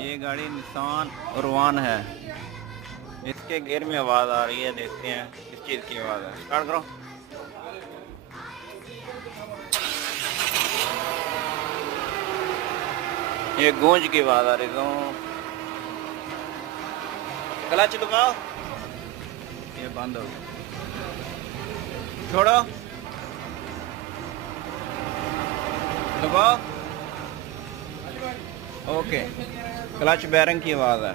ये गाड़ी निसान उरवान है। इसके गियर में आवाज़ आ रही है, देखते हैं किस चीज़ की आवाज़ है। स्टार्ट करो। ये गूंज की आवाज़ आ रही है। क्लच दबाओ। ये बंद हो गया। छोड़ो, दबाओ। ओके, क्लच बैरिंग की आवाज़ है।